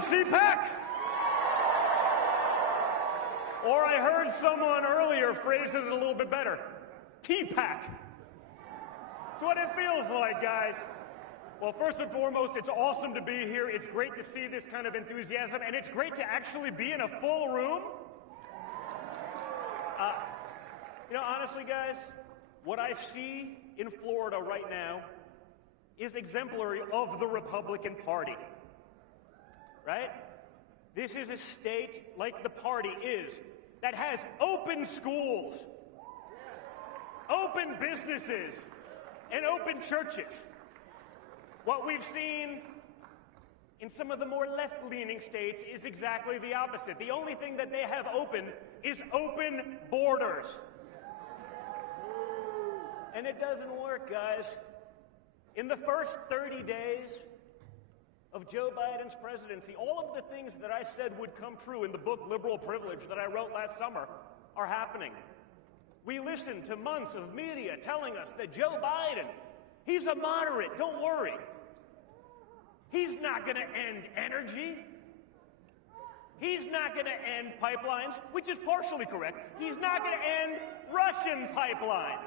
CPAC? Or I heard someone earlier phrase it a little bit better. TPAC. That's what it feels like, guys. Well, first and foremost, it's awesome to be here. It's great to see this kind of enthusiasm, and it's great to actually be in a full room. Honestly, guys, what I see in Florida right now is exemplary of the Republican Party, right? This is a state, like the party is, that has open schools, open businesses, and open churches. What we've seen in some of the more left-leaning states is exactly the opposite. The only thing that they have open is open borders. And it doesn't work, guys. In the first 30 days of Joe Biden's presidency, all of the things that I said would come true in the book Liberal Privilege that I wrote last summer are happening. We listened to months of media telling us that Joe Biden, he's a moderate, don't worry. He's not going to end energy. He's not going to end pipelines, which is partially correct. He's not going to end Russian pipelines.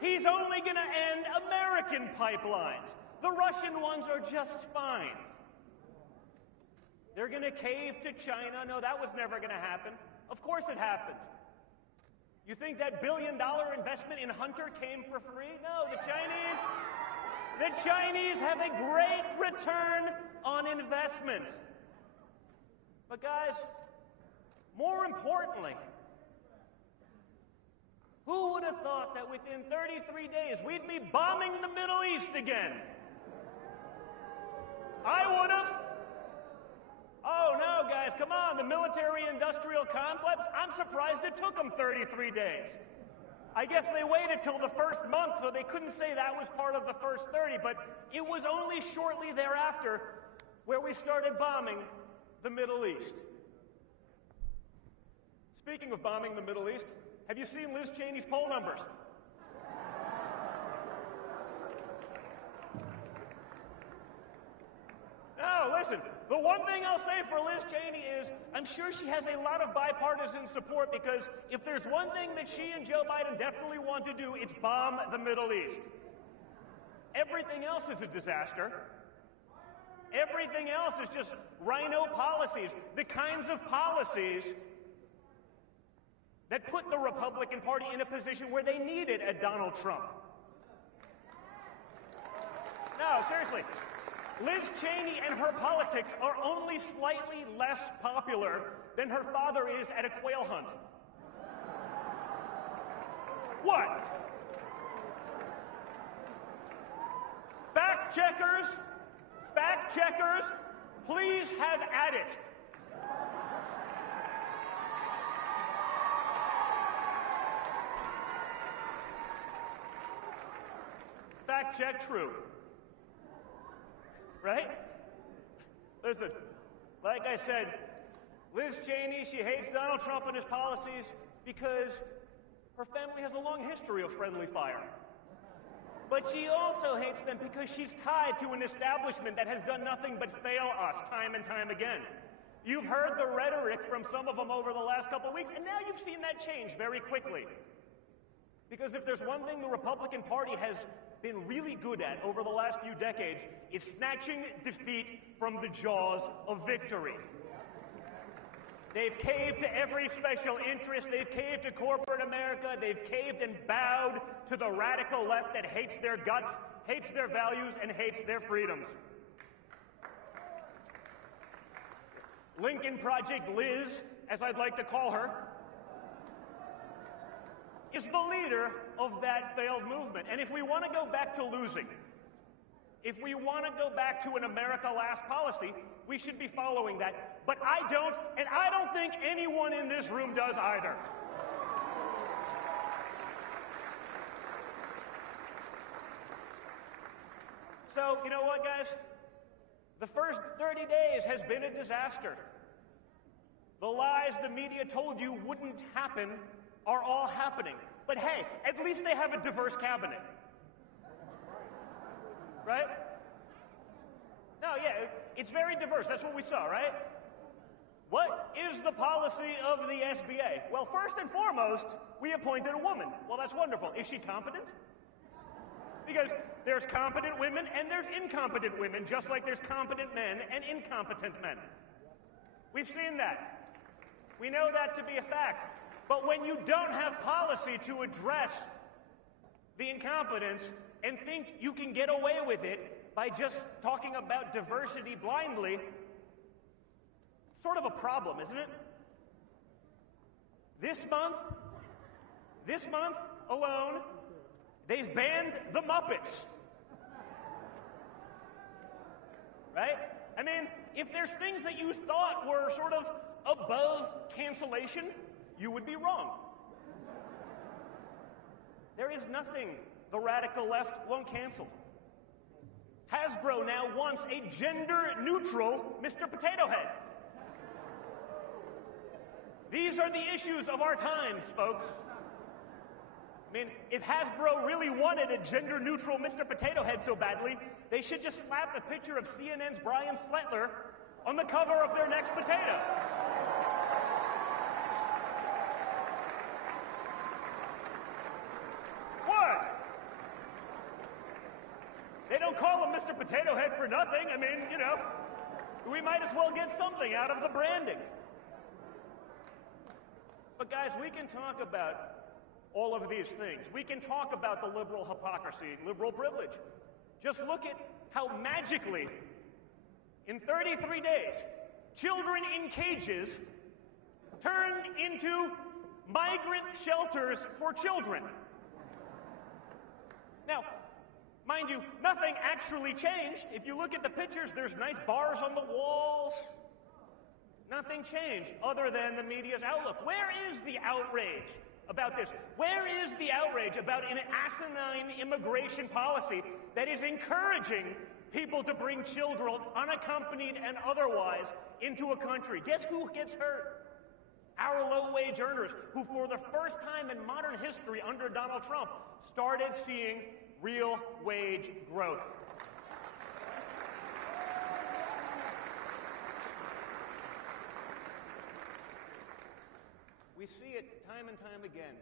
He's only going to end American pipelines. The Russian ones are just fine. They're going to cave to China. No, that was never going to happen. Of course it happened. You think that billion-dollar investment in Hunter came for free? No, the Chinese have a great return on investment. But guys, more importantly, who would have thought that within 33 days we'd be bombing the Middle East again? I would have. Oh no, guys, come on, the military-industrial complex, I'm surprised it took them 33 days. I guess they waited till the first month, so they couldn't say that was part of the first 30, but it was only shortly thereafter where we started bombing the Middle East. Speaking of bombing the Middle East, have you seen Liz Cheney's poll numbers? No, listen, the one thing I'll say for Liz Cheney is I'm sure she has a lot of bipartisan support, because if there's one thing that she and Joe Biden definitely want to do, it's bomb the Middle East. Everything else is a disaster. Everything else is just rhino policies, the kinds of policies that put the Republican Party in a position where they needed a Donald Trump. No, seriously. Liz Cheney and her politics are only slightly less popular than her father is at a quail hunt. What? Fact checkers, please have at it. Fact check true. Right? Listen, like I said, Liz Cheney, she hates Donald Trump and his policies because her family has a long history of friendly fire. But she also hates them because she's tied to an establishment that has done nothing but fail us time and time again. You've heard the rhetoric from some of them over the last couple of weeks, and now you've seen that change very quickly. Because if there's one thing the Republican Party has been really good at over the last few decades, is snatching defeat from the jaws of victory. They've caved to every special interest. They've caved to corporate America. They've caved and bowed to the radical left that hates their guts, hates their values, and hates their freedoms. Lincoln Project Liz, as I'd like to call her, is the leader of that failed movement. And if we want to go back to losing, if we want to go back to an America Last policy, we should be following that. But I don't, and I don't think anyone in this room does either. So, you know what, guys? The first 30 days has been a disaster. The lies the media told you wouldn't happen are all happening. But hey, at least they have a diverse cabinet. Right? No, yeah. It's very diverse. That's what we saw, right? What is the policy of the SBA? Well, first and foremost, we appointed a woman. Well, that's wonderful. Is she competent? Because there's competent women and there's incompetent women, just like there's competent men and incompetent men. We've seen that. We know that to be a fact. But when you don't have policy to address the incompetence and think you can get away with it by just talking about diversity blindly, it's sort of a problem, isn't it? This month alone, they've banned the Muppets. Right? I mean, if there's things that you thought were sort of above cancellation, you would be wrong. There is nothing the radical left won't cancel. Hasbro now wants a gender-neutral Mr. Potato Head. These are the issues of our times, folks. I mean, if Hasbro really wanted a gender-neutral Mr. Potato Head so badly, they should just slap a picture of CNN's Brian Sletler on the cover of their next potato. What? They don't call him Mr. Potato Head for nothing. I mean, you know, we might as well get something out of the branding. But guys, we can talk about all of these things. We can talk about the liberal hypocrisy, liberal privilege. Just look at how magically, in 33 days, children in cages turned into migrant shelters for children. Now, mind you, nothing actually changed. If you look at the pictures, there's nice bars on the walls. Nothing changed other than the media's outlook. Where is the outrage about this? Where is the outrage about an asinine immigration policy that is encouraging people to bring children, unaccompanied and otherwise, into a country? Guess who gets hurt? Our low-wage earners, who for the first time in modern history under Donald Trump started seeing real wage growth. We see it time and time again.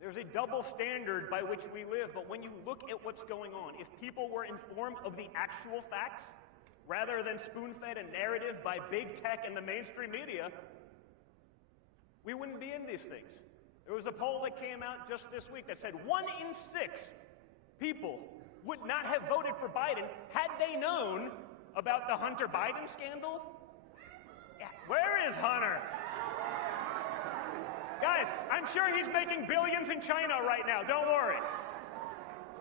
There's a double standard by which we live, but when you look at what's going on, if people were informed of the actual facts, rather than spoon-fed a narrative by big tech and the mainstream media, we wouldn't be in these things. There was a poll that came out just this week that said 1 in 6 people would not have voted for Biden had they known about the Hunter Biden scandal. Yeah, where is Hunter? Guys, I'm sure he's making billions in China right now. Don't worry.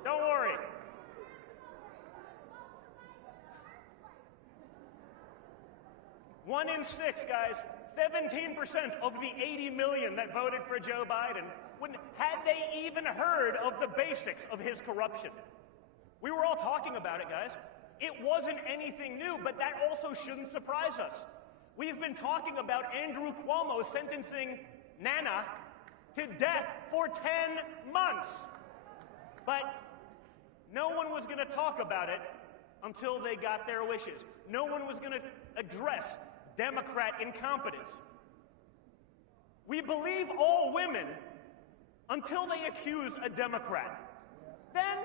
Don't worry. One in 6, guys, 17% of the 80 million that voted for Joe Biden, had they even heard of the basics of his corruption. We were all talking about it, guys. It wasn't anything new, but that also shouldn't surprise us. We've been talking about Andrew Cuomo sentencing Nana to death for 10 months. But no one was going to talk about it until they got their wishes. No one was going to address Democrat incompetence. We believe all women until they accuse a Democrat. Then,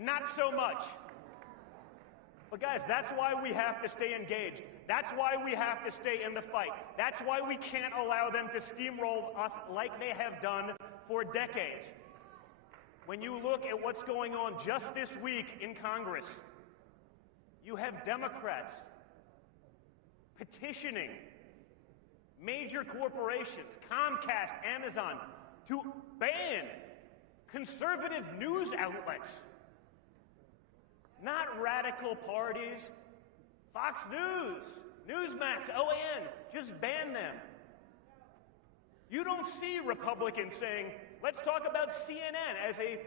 not so much. But guys, that's why we have to stay engaged. That's why we have to stay in the fight. That's why we can't allow them to steamroll us like they have done for decades. When you look at what's going on just this week in Congress, you have Democrats petitioning major corporations, Comcast, Amazon, to ban conservative news outlets. Not radical parties. Fox News, Newsmax, OAN, just ban them. You don't see Republicans saying, let's talk about CNN as a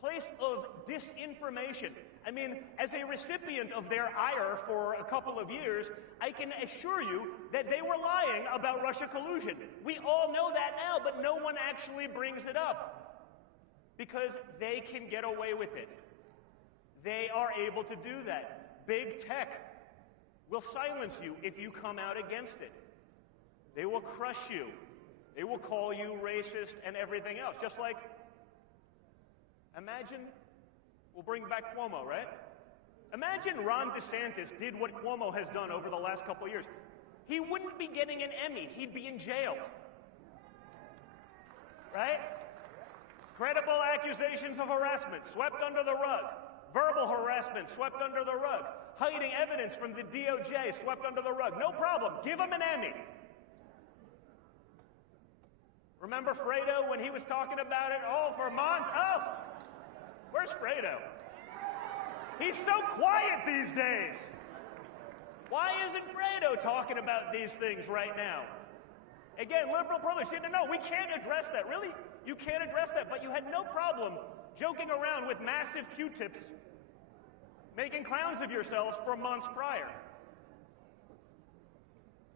place of disinformation. I mean, as a recipient of their ire for a couple of years, I can assure you that they were lying about Russia collusion. We all know that now, but no one actually brings it up because they can get away with it. They are able to do that. Big tech will silence you if you come out against it. They will crush you. They will call you racist and everything else. Just like, imagine, we'll bring back Cuomo, right? Imagine Ron DeSantis did what Cuomo has done over the last couple of years. He wouldn't be getting an Emmy. He'd be in jail. Right? Credible accusations of harassment swept under the rug. Verbal harassment swept under the rug. Hiding evidence from the DOJ swept under the rug. No problem. Give him an Emmy. Remember Fredo when he was talking about it? Oh, for months? Oh, where's Fredo? He's so quiet these days. Why isn't Fredo talking about these things right now? Again, liberal privilege. No, we can't address that. Really? You can't address that, but you had no problem joking around with massive Q-tips, making clowns of yourselves for months prior.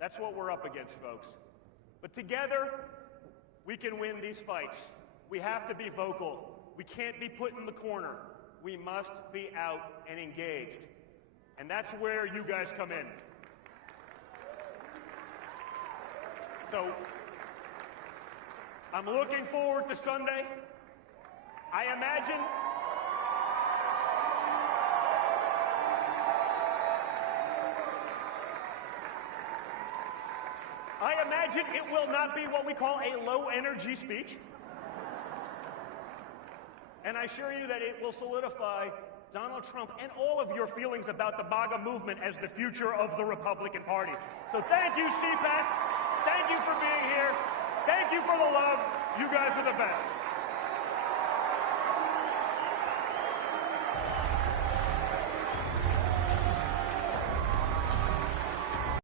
That's what we're up against, folks. But together, we can win these fights. We have to be vocal. We can't be put in the corner. We must be out and engaged. And that's where you guys come in. So, I'm looking forward to Sunday. I imagine it will not be what we call a low-energy speech. And I assure you that it will solidify Donald Trump and all of your feelings about the MAGA movement as the future of the Republican Party. So thank you, CPAC. Thank you for being here. Thank you for the love. You guys are the best.